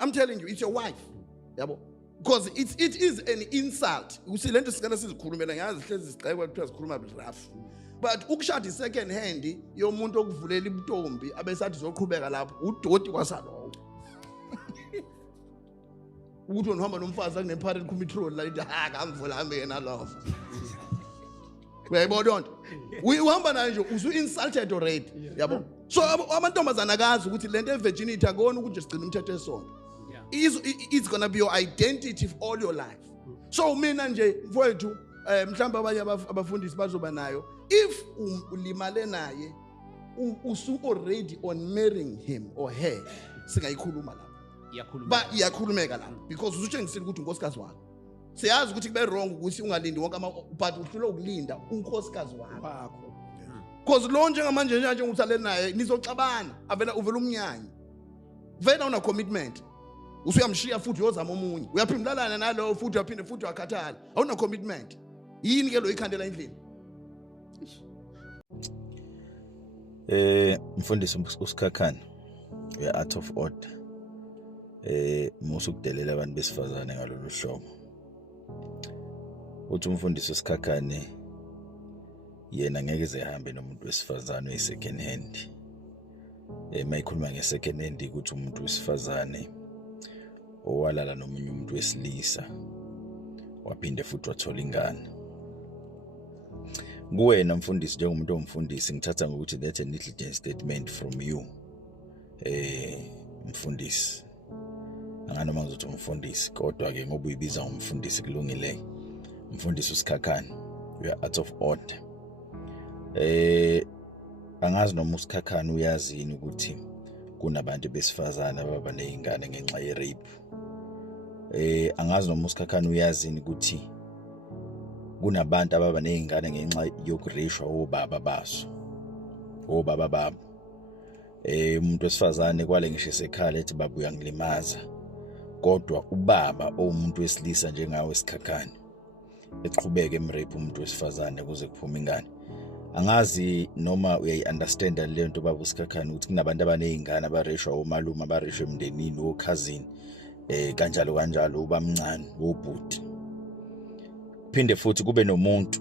I'm telling you, it's your wife. Yabo. Because it is an insult. You see, lento sikana sizikhulumela ngazi hlezi sixekwa kuthiwa sikhuluma rough. But ukushada second hand yomuntu okuvulela ibuntombi abesathi zoqhubeka lapho udoti kwasalowo. Ukuthi uhamba nomfazi akuneparent control la ithi akamvula hambe yena love. Uyayibona nto? Uhamba naye nje usu insulted already. Yabo. So amantombazana akazi ukuthi lento evirginity akona ukuthi sigcina umthetho esonto. It's going to be your identity for all your life. So mina nje mfowethu mhlamba abanye abafundisi bazoba nayo if ulimale naye usu already on marrying him or her singayikhuluma lapho. Ba iyakhulumeka lapho because usutshengisile ukuthi unkosikazi wakho. Siyazi ukuthi kube wrong ukuthi ungalindi wonke but uhlule ukulinda unkosikazi wakho. Because lo njengamanje nje ngusale naye nizoxabana avela uvela umnyanyi. Vela una commitment. Usuyamshiya futhi yozama omunye. Uyaphindalana nalo futhi uyaphinde futhi wakhathala. Awuna commitment. Yini ke lo ikhandela endlini? Mfundisi uSikhakhane we out of order. Musukudelela abantu besifazane ngalolu hlobo. Uthi umfundisi uSikhakhane yena ngeke ezehambe nomuntu wesifazane second hand. Mayikhuluma nge-second hand ukuthi umuntu wesifazane owalala nomunye umuntu wesilisa waphinde futhi wathola ingane. Kuwena mfundisi njengomuntu omfundisi ngithatha ngokuthi that's a negligent statement from you. Mfundisi. Anganoma ngizothi umfundisi kodwa ke ngoba uyibiza umfundisi kulungile. Mfundisi uSikhakhane we are out of order. Angazi noma uSikhakhane uyazini ukuthi kunabantu besifazana ababa nezingane ngenxa ye rape. Angazi noma uSikhakhane uyazini ukuthi kunabantu ababa nezingane ngenxa yokureshwa obaba baso. Obaba babo. Umuntu wesifazane kwale ngisho esekhala ethi baba uyangilimaza. Kodwa ubaba omuntu wesilisa njengawe Sikhakhane eqhubeke emrape umuntu wesifazane kuze kuphume ingane. Angazi noma uyayi-understand le nto baba uSikhakhane ukuthi kunabantu abanezingane abareshwa omalume abareshwa emndenini okhazini kanjalo ubamncane obhuti. Phinde futhi kube nomuntu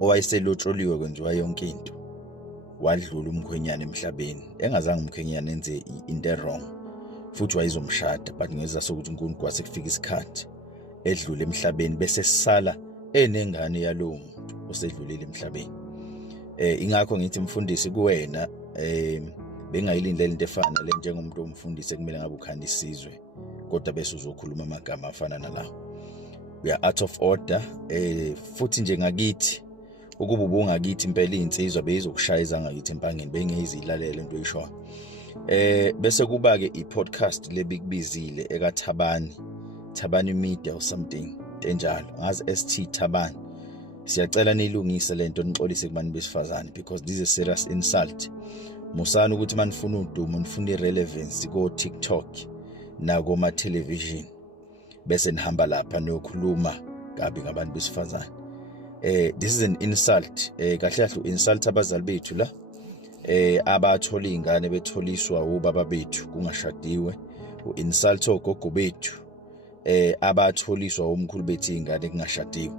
owayeselotsholiwe kwenziwa yonke into wadlula umkhwenyana emhlabeni engazange umkhwenyana enze into wrong futhi wayizomshada but ngeza sokuthi uNkulunkulu kwase kufika isikhathi edlule emhlabeni bese sisala enengane yalowo muntu osedlulile emhlabeni. Ingakho ngithi mfundisi kuwena bengayilindele into efana le njengomuntu omfundisi ekumele ngabe ukhanda isizwe kodwa bese uzokhuluma amagama afana nalawo. We are out of order. Futhi nje ngakithi ukuba ubungakithi impela insizwa beyizokushaya izangakithi empangeni bengeyizilalela into eyisho. Bese kuba ke i-podcast lebikubizile ekaThabani Media or something enjalo ngazi ST Thabani. Siyacela nilungise lento nixolise kubantu besifazane because this is a serious insult. Musana ukuthi manifuna udumo nifuna irelevance ko TikTok na ko ma television bese nihamba lapha nokhuluma kabi ngabantu besifazane. This is an insult. Kahle kahle insult abazali bethu la abathola ingane betholiswa ubaba bethu kungashadiwe. Insult ogogo bethu abatholiswa umkhulu bethu ingane kungashadiwe.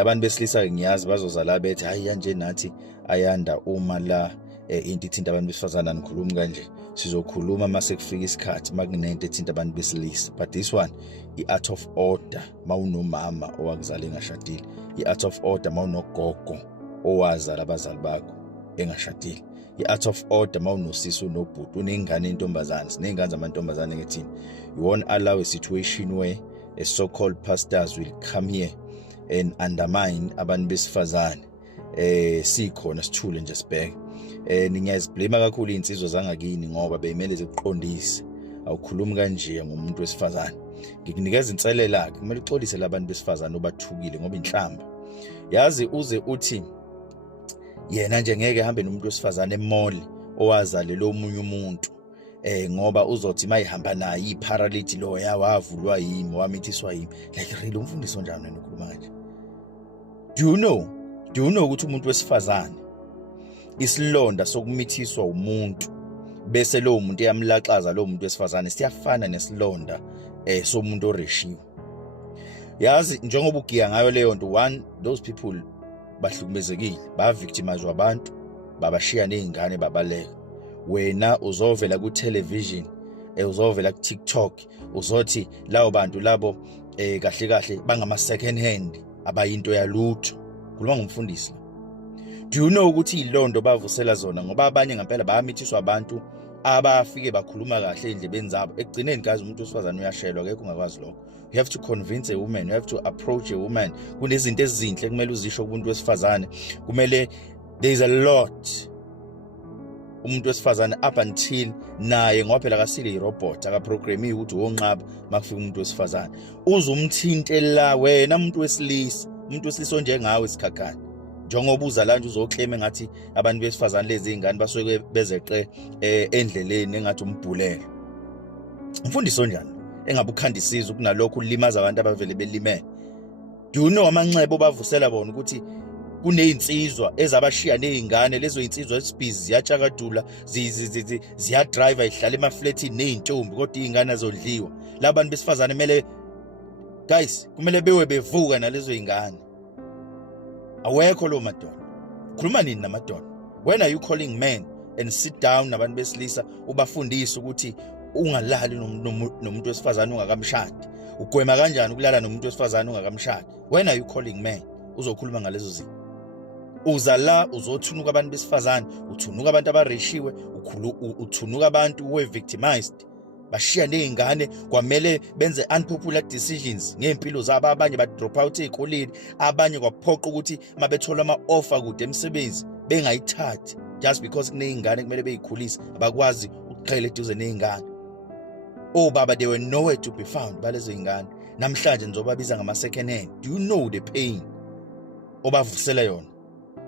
Abantu besilisa ngiyazi bazozala bethi hayi kanje nathi ayanda uma la into ithinta abantu besifazana nikhuluma kanje sizokhuluma mase kufika isikhathi makunento ethinta abantu besilisa. But this one i-out of order mawunomama owakuzala engashadile. I-out of order mawunogogo owazala abazali bakho engashadile. I-out of order mawunosisi unobhuti unengane intombazane sinengane zamantombazane ngethini. You won't allow a situation where a so-called pastors will come here and undermine abantu besifazane. Sikhona sithule nje sibheke. Ningaziblame kakhulu insizwa zangakini ngoba beyimele zikuqondise awukhulumi kanje ngomuntu wesifazane. Ngikunikeza inselela lakhe kumele uxolise labantu besifazane obathukile ngoba inhlamba. Yazi uze uthi yena nje ngeke hambe nomuntu wesifazane emall owazalele omunye umuntu ngoba uzothi mayihamba naye iparalytic lo yawavulwa yimi wamithiswa yimi. Like really umfundisi onjani wena ukhuluma kanje? Do you know ukuthi umuntu wesifazane isilonda sokumithiswa umuntu bese lowo muntu yamlaxaza lowo muntu wesifazane siyafana nesilonda somuntu oreshiwe. Yazi njengoba ugiya ngayo leyo nto, one, those people bahlukumezekile, ba-victimizwa abantu, babashiya nezingane babaleka. Wena uzovela ku television, uzovela ku TikTok, uzothi lawo bantu labo kahle kahle bangama second hand, abayinto yalutho. Kuluma ngumfundisi. Do you know ukuthi ilondo bavusela zona ngoba abanye ngempela bayamithiswa abantu abafike bakhuluma kahle endlebeni zabo. Ekugcineni guys umuntu wesifazane uyashelwa, akekho ungakwazi lokho. You have to convince a woman, you have to approach a woman. Kunezinto ezinhle kumele uzisho kumuntu wesifazane. Kumele there is a lot umuntu wesifazane up until naye ngoba phela akasile irobot, akaprogramiwe ukuthi wonqaba makufika umuntu wesifazane. Uzumthinte la wena umuntu wesilisa onjengawe isikhakhana. Njengoba uza la nje uzoclaim engathi abantu besifazane lezi izingane basuke bezeqe endleleni engathi umbhulelo. Umfundisi onjani engabe ukhandisizwe kunalokho ulimaza abantu abavele belimele. Do you know amanxebo bavusela bona ukuthi kunezinsizwa ezabashiya nezingane, lezo insizwa esibhizi ziyachakadula ziya drive ihlala emafletini nezintombi kodwa izingane azodliwa. Labantu besifazane kumele guys kumele bewe bevuka nalezo izingane. Awekho lo madoda. Khuluma nini namadoda? When are you calling men and sit down nabantu besilisa ubafundisa ukuthi ungalali nomuntu wesifazane ungakamshadi? Ugwema kanjani ukulala nomuntu wesifazane ungakamshadi? When are you calling men? Uzokhuluma ngalezo zinto. Uza la uzothunuka abantu besifazane, uthunuka abantu abareshiwe, uthunuka abantu we victimized. Bashiya nezingane kwamele benze unpopular decisions ngempilo zabo, abanye ba drop out ezikoleni, abanye kwaphoqa ukuthi mabethola ama-offer kude emsebenzi bengayithathi just because kunezingane kumele beyikhulise, abakwazi ukuqhela eduze nezingane. Baba, they were nowhere to be found balezo zingane. Namhlanje nizobabiza ngama second hand. Do you know the pain obavusela yona?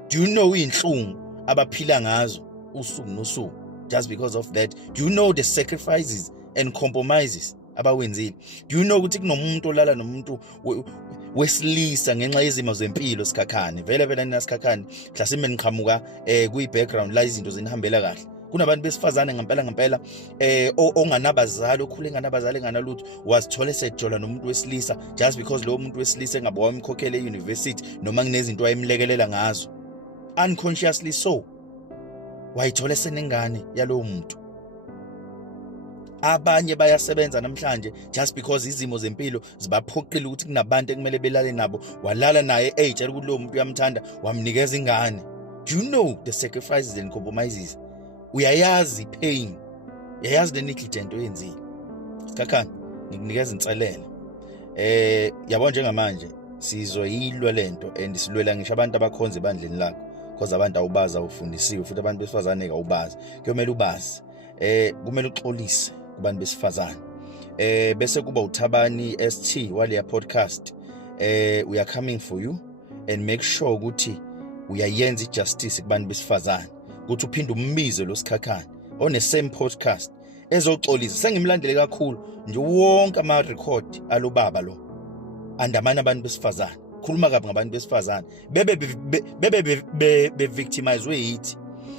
Do you know inhlungu abaphila ngazo usuku nosuku just because of that? Do you know the sacrifices and compromises abawenzile? Do you know ukuthi kunomuntu olala nomuntu wesilisa ngenxa yezimo zempilo sikhakhane? Vele nina sikhakhane mhlasimbe niqhamuka kuyi background la izinto zinihambela kahle. Kunabantu besifazane ngempela onganabazali, okhule nganabazali enganalutho, wazithola esejola nomuntu wesilisa just because lo muntu wesilisa engabe wamkhokhela e-university noma kunezinto wayemlekelela ngazo. Unconsciously so wayithola senengane yalowo muntu. Abanye bayasebenza namhlanje just because izimo zempilo zibaphoqile ukuthi kunabantu ekumele belale nabo, walala naye etshela ukuthi lo muntu uyamthanda, wamnikeza ingane. Do you know the sacrifices and compromises? Uyayazi pain, uyayazi le negligent oyenzile. Sikhakhana ngikunikeza inselele. Yabona njengamanje sizoyilwa lento and silwela ngisho abantu abakhonza ebandleni lakho because abantu awubaza awufundisiwe, futhi abantu besifazane awubazi. Kumele ubazi. Kumele uxolise kubantu besifazane. Bese kuba uThabani ST wale podcast. We are coming for you and make sure ukuthi uyayenza ijustice kubantu besifazane. Ukuthi uphinde ummize lo sikhakhana one same podcast ezoxolisa. Sengimlandele kakhulu nje wonke ama record alo baba lo andamana abantu besifazane, khuluma kabi ngabantu besifazane, bebe victimizwe yithi.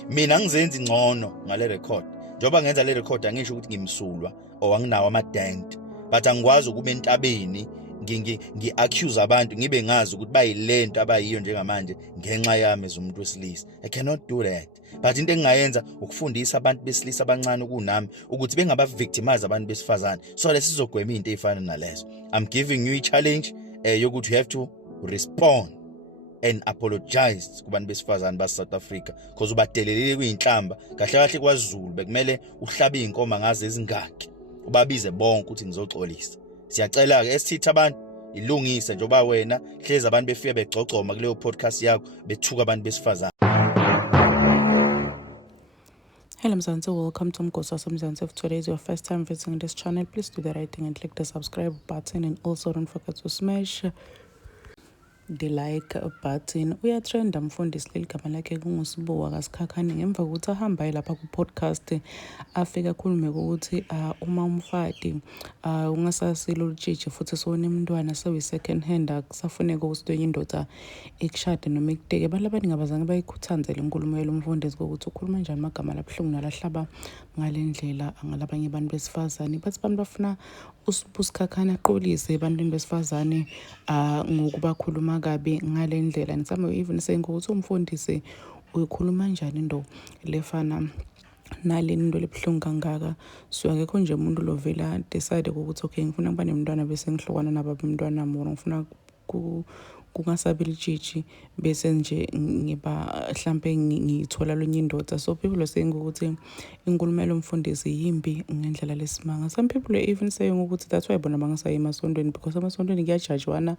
Mina ngizenza ingcono ngale record, njoba ngenza le record angisho ukuthi ngimsulwa or anginawo ama-dent, but angikwazi ukuba entabeni ngi-accuse abantu ngibe ngazi ukuthi bayilento abayiyo njengamanje ngenxa yami ezumuntu wesilisa. I cannot do that. But into engingayenza ukufundisa abantu besilisa abancane kunami ukuthi bengaba-victimize abantu besifazane, so lesizogwema into ey'fana nalezo. I'm giving you a challenge yokuthi you have to respond and apologize kubantu besifazane base-South Africa because ubadelelile kuyinhlamba. Kahle kahle kwaZulu bekumele uhlabe inkomo ngazo ezingaki, ubabize bonke ukuthi ngizoxolisa. Siyacela ke ST Thabani ilungise njoba wena hlezi abantu befike begcogcoma kuleyo podcast yakho bethuka abantu besifazane. Hello Mzansi, welcome to Mgosi Mzansi. If today is your first time visiting this channel, please do the right thing and click the subscribe button, and also don't forget to smash the like button. Uyatrenda mfundisi leli gama lakhe kunguSibuwa kaSikhakhane ngemva kokuthi ahamba lapha ku-podcast afika akhulume ukuthi uma umfati ungasasilo lutshitshi futhi sonemntwana sewi-second hand akusafuneka ukuthi indoda ikushade noma ikuteke. Abantu abaningi abazange bayikhuthaze le nkulumo yalo mfundisi ukuthi ukhuluma njani amagama labuhlungu nalahlaba ngale ndlela ngalabanye abantu besifazane. Bathi abantu bafuna uSikhakhane aqolise ebantwini besifazane ngokuba khuluma kabi ngale ndlela. And some even saying ukuthi umfundisi uyikhuluma njani into lefana nale nto lebuhlungu kangaka. So akekho nje umuntu lovela decide ukuthi okay ngifuna ukuba nemntwana bese ngihlokwana nabo abantwana mina ngifuna kungasabi litshitshi bese nje ngiba mhlambe ngithola lonye indoda. So people are saying ukuthi inkulumo lomfundisi yimbi ngendlela lesimanga. Some people are even saying ukuthi that's why bona bangasayi emasontweni because emasontweni kuyajajwana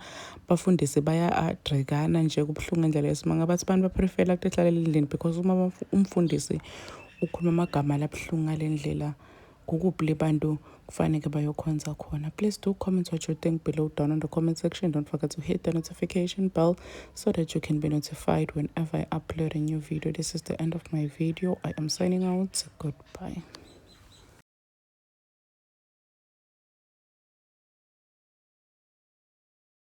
bafundisi baya-dragana nje kubuhlungu ngendlela lesimanga. Bathi abantu baprefera ukuthi ehlale endlini because uma umfundisi ukhuluma amagama labuhlungu ngale ndlela kukuphi le bantu kufanele bayokhonza khona. Please do comment what you think below down in the comment section. Don't forget to hit the notification bell so that you can be notified whenever I upload a new video. This is the end of my video. I am signing out. Goodbye.